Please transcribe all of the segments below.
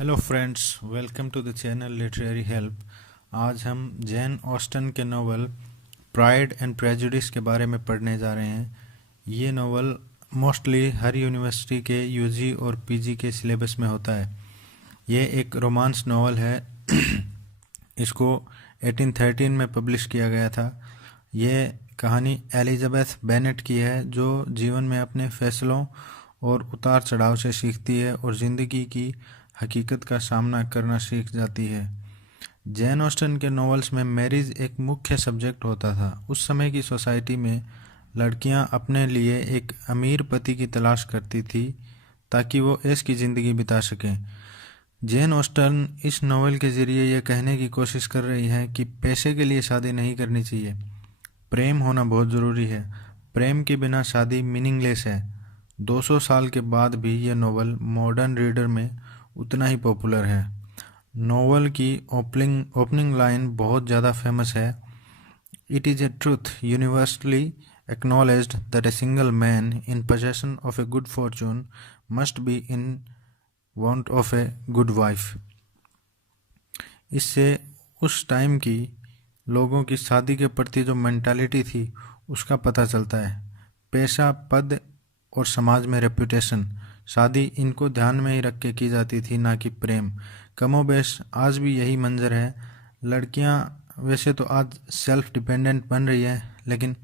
Hello friends, welcome to the channel literary help. आज हम Jane Austen के novel pride and prejudice के बारे में पढ़ने जा रहे हैं। ये नावल मोस्टली हर यूनिवर्सिटी के यूजी और पीजी के सिलेबस में होता है। ये एक रोमांस नावल है। इसको 1813 में पब्लिश किया गया था। ये कहानी एलिजाबेथ बेनेट की है, जो जीवन में अपने फैसलों और उतार चढ़ाव से सीखती है और ज़िंदगी की हकीकत का सामना करना सीख जाती है। जैन ऑस्टन के नॉवेल्स में मैरिज एक मुख्य सब्जेक्ट होता था। उस समय की सोसाइटी में लड़कियां अपने लिए एक अमीर पति की तलाश करती थी ताकि वो ऐश की ज़िंदगी बिता सकें। जैन ऑस्टन इस नॉवेल के ज़रिए यह कहने की कोशिश कर रही है कि पैसे के लिए शादी नहीं करनी चाहिए, प्रेम होना बहुत ज़रूरी है। प्रेम के बिना शादी मीनिंगलेस है। 200 साल के बाद भी यह नॉवल मॉडर्न रीडर में उतना ही पॉपुलर है। नॉवल की ओपनिंग लाइन बहुत ज़्यादा फेमस है। It is a truth universally acknowledged that a single man in possession of a good Fortune must be in want of a good wife. इससे उस time की लोगों की शादी के प्रति जो मेंटालिटी थी उसका पता चलता है। पैसा, पद और समाज में रेपुटेशन, शादी इनको ध्यान में ही रख के की जाती थी, ना कि प्रेम। कमोबेश आज भी यही मंजर है। लड़कियां वैसे तो आज सेल्फ डिपेंडेंट बन रही है, लेकिन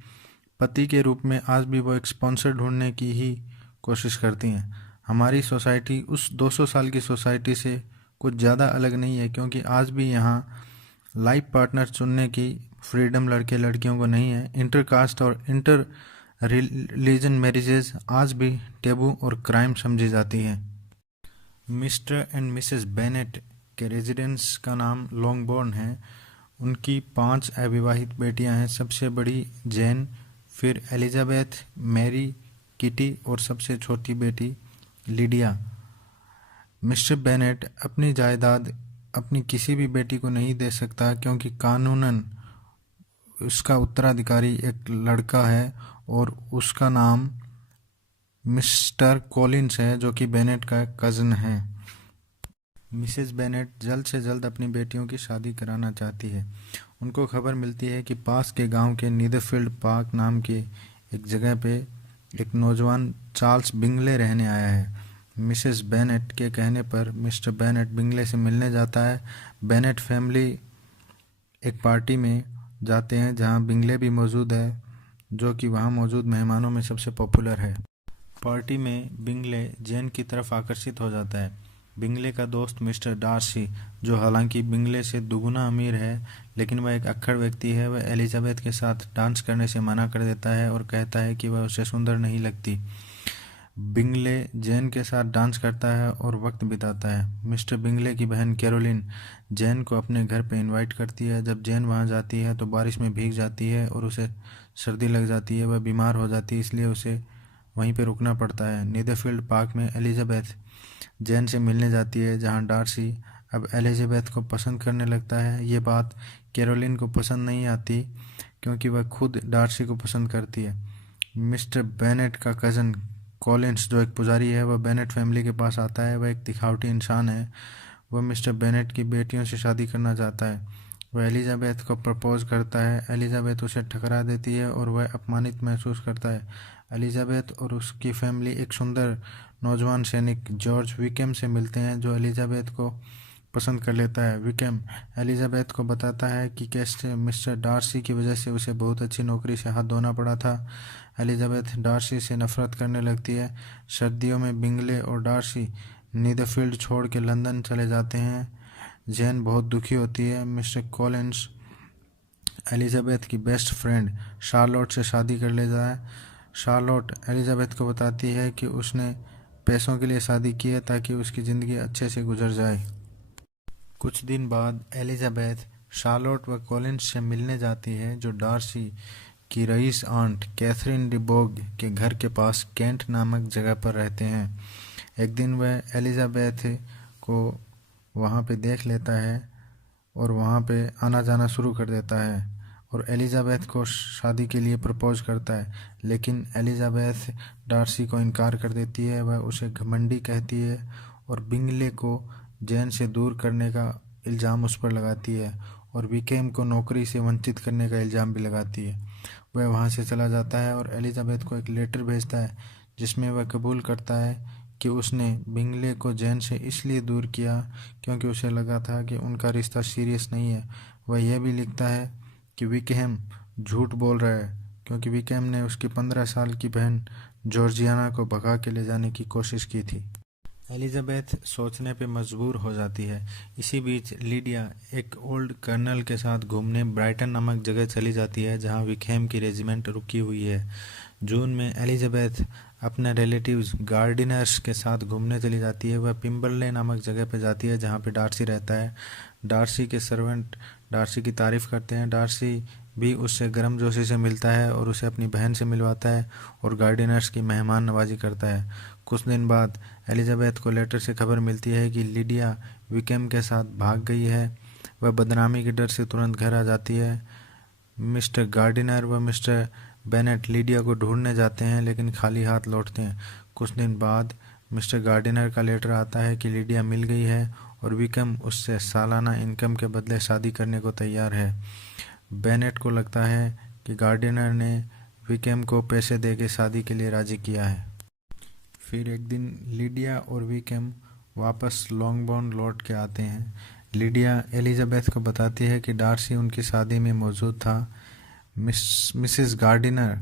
पति के रूप में आज भी वो एक स्पॉन्सर ढूंढने की ही कोशिश करती हैं। हमारी सोसाइटी उस 200 साल की सोसाइटी से कुछ ज़्यादा अलग नहीं है, क्योंकि आज भी यहाँ लाइफ पार्टनर चुनने की फ्रीडम लड़के लड़कियों को नहीं है। इंटरकास्ट और इंटर रिलीजन मैरिजेज आज भी टेबू और क्राइम समझी जाती है। मिस्टर एंड मिसेस बेनेट के रेजिडेंस का नाम लॉन्गबोर्न है। उनकी 5 अविवाहित बेटियां हैं। सबसे बड़ी जैन, फिर एलिजाबेथ, मैरी, किटी और सबसे छोटी बेटी लिडिया। मिस्टर बेनेट अपनी जायदाद अपनी किसी भी बेटी को नहीं दे सकता, क्योंकि कानूनन उसका उत्तराधिकारी एक लड़का है और उसका नाम मिस्टर कॉलिंस है, जो कि बेनेट का कज़न है। मिसेस बेनेट जल्द से जल्द अपनी बेटियों की शादी कराना चाहती है। उनको खबर मिलती है कि पास के गांव के नीदरफील्ड पार्क नाम के एक जगह पे एक नौजवान चार्ल्स बिंगले रहने आया है। मिसेस बेनेट के कहने पर मिस्टर बेनेट बिंगले से मिलने जाता है। बेनेट फैमिली एक पार्टी में जाते हैं जहां बिंगले भी मौजूद है, जो कि वहां मौजूद मेहमानों में सबसे पॉपुलर है। पार्टी में बिंगले जैन की तरफ आकर्षित हो जाता है। बिंगले का दोस्त मिस्टर डार्सी, जो हालांकि बिंगले से दुगुना अमीर है, लेकिन वह एक अक्खड़ व्यक्ति है, वह एलिजाबेथ के साथ डांस करने से मना कर देता है और कहता है कि वह उसे सुंदर नहीं लगती। बिंगले जैन के साथ डांस करता है और वक्त बिताता है। मिस्टर बिंगले की बहन कैरोलिन जैन को अपने घर पे इनवाइट करती है। जब जैन वहां जाती है तो बारिश में भीग जाती है और उसे सर्दी लग जाती है। वह बीमार हो जाती है, इसलिए उसे वहीं पे रुकना पड़ता है। नीदरफील्ड पार्क में एलिजाबेथ जैन से मिलने जाती है, जहां डार्सी अब एलिजाबेथ को पसंद करने लगता है। ये बात कैरोलिन को पसंद नहीं आती, क्योंकि वह खुद डार्सी को पसंद करती है। मिस्टर बेनेट का कज़न कॉलिंस, जो एक पुजारी है, वह बेनेट फैमिली के पास आता है। वह एक दिखावटी इंसान है। वह मिस्टर बेनेट की बेटियों से शादी करना चाहता है। वह एलिजाबेथ को प्रपोज करता है। एलिजाबेथ उसे ठकरा देती है और वह अपमानित महसूस करता है। एलिजाबेथ और उसकी फैमिली एक सुंदर नौजवान सैनिक जॉर्ज विकेम से मिलते हैं, जो एलिजाबेथ को पसंद कर लेता है। विकेम एलिजाबेथ को बताता है कि कैसे मिस्टर डार्सी की वजह से उसे बहुत अच्छी नौकरी से हाथ धोना पड़ा था। एलिजाबेथ डार्सी से नफरत करने लगती है। सर्दियों में बिंगले और डार्सी नीदरफील्ड छोड़ के लंदन चले जाते हैं। जैन बहुत दुखी होती है। मिस्टर कॉलिंस एलिजाबेथ की बेस्ट फ्रेंड शार्लोट से शादी कर लेता है। शार्लोट एलिजाबेथ को बताती है कि उसने पैसों के लिए शादी की है ताकि उसकी ज़िंदगी अच्छे से गुजर जाए। कुछ दिन बाद एलिजाबेथ शार्लोट व कॉलिंस से मिलने जाती है, जो डार्सी की रईस आंट कैथरीन डिबोग के घर के पास केंट नामक जगह पर रहते हैं। एक दिन वह एलिजाबेथ को वहाँ पे देख लेता है और वहाँ पे आना जाना शुरू कर देता है और एलिजाबेथ को शादी के लिए प्रपोज करता है, लेकिन एलिजाबेथ डार्सी को इनकार कर देती है। वह उसे घमंडी कहती है और बिंगले को जैन से दूर करने का इल्ज़ाम उस पर लगाती है और विकेम को नौकरी से वंचित करने का इल्ज़ाम भी लगाती है। वह वहाँ से चला जाता है और एलिजाबेथ को एक लेटर भेजता है जिसमें वह कबूल करता है कि उसने बिंगले को जैन से इसलिए दूर किया क्योंकि उसे लगा था कि उनका रिश्ता सीरियस नहीं है। वह यह भी लिखता है कि विकेम झूठ बोल रहा है क्योंकि विकेम ने उसकी 15 साल की बहन जॉर्जियाना को भगा के ले जाने की कोशिश की थी। एलिजाबेथ सोचने पे मजबूर हो जाती है। इसी बीच लीडिया एक ओल्ड कर्नल के साथ घूमने ब्राइटन नामक जगह चली जाती है जहां विकेम की रेजिमेंट रुकी हुई है। जून में एलिजाबेथ अपने रिलेटिव्स गार्डिनर्स के साथ घूमने चली जाती है। वह पिम्बरले नामक जगह पर जाती है जहां पे डार्सी रहता है। डार्सी के सर्वेंट डार्सी की तारीफ करते हैं। डार्सी भी उससे गर्मजोशी से मिलता है और उसे अपनी बहन से मिलवाता है और गार्डिनर्स की मेहमान नवाजी करता है। कुछ दिन बाद एलिजाबेथ को लेटर से खबर मिलती है कि लीडिया विकेम के साथ भाग गई है। वह बदनामी के डर से तुरंत घर आ जाती है। मिस्टर गार्डिनर व मिस्टर बेनेट लीडिया को ढूंढने जाते हैं लेकिन खाली हाथ लौटते हैं। कुछ दिन बाद मिस्टर गार्डिनर का लेटर आता है कि लीडिया मिल गई है और विकेम उससे सालाना इनकम के बदले शादी करने को तैयार है। बेनेट को लगता है कि गार्डिनर ने विकेम को पैसे देके शादी के लिए राजी किया है। फिर एक दिन लीडिया और विकेम वापस लॉन्गबोर्न लौट के आते हैं। लीडिया एलिजाबेथ को बताती है कि डार्सी उनकी शादी में मौजूद था। मिसेस गार्डिनर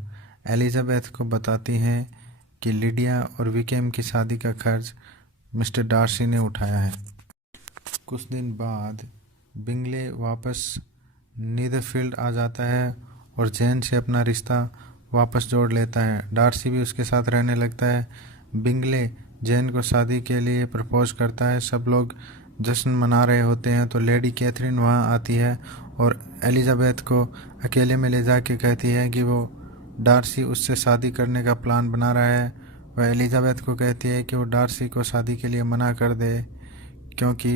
एलिजाबेथ को बताती हैं कि लीडिया और विकेम की शादी का खर्च मिस्टर डार्सी ने उठाया है। कुछ दिन बाद बिंगले वापस नीदरफील्ड आ जाता है और जैन से अपना रिश्ता वापस जोड़ लेता है। डार्सी भी उसके साथ रहने लगता है। बिंगले जैन को शादी के लिए प्रपोज करता है। सब लोग जश्न मना रहे होते हैं तो लेडी कैथरीन वहाँ आती है और एलिजाबेथ को अकेले में ले जाके कहती है कि वो डार्सी उससे शादी करने का प्लान बना रहा है। वह एलिजाबेथ को कहती है कि वो डार्सी को शादी के लिए मना कर दे क्योंकि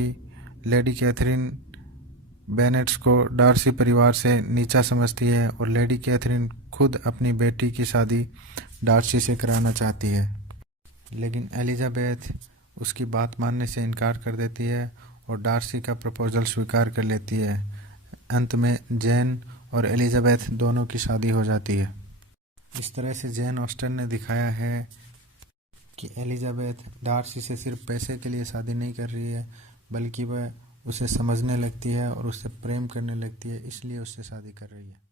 लेडी कैथरीन बेनेट्स को डार्सी परिवार से नीचा समझती है और लेडी कैथरीन खुद अपनी बेटी की शादी डार्सी से कराना चाहती है। लेकिन एलिजाबेथ उसकी बात मानने से इनकार कर देती है और डार्सी का प्रपोजल स्वीकार कर लेती है। अंत में जैन और एलिजाबेथ दोनों की शादी हो जाती है। इस तरह से जैन ऑस्टन ने दिखाया है कि एलिजाबेथ डार्सी से सिर्फ पैसे के लिए शादी नहीं कर रही है बल्कि वह उसे समझने लगती है और उससे प्रेम करने लगती है, इसलिए उससे शादी कर रही है।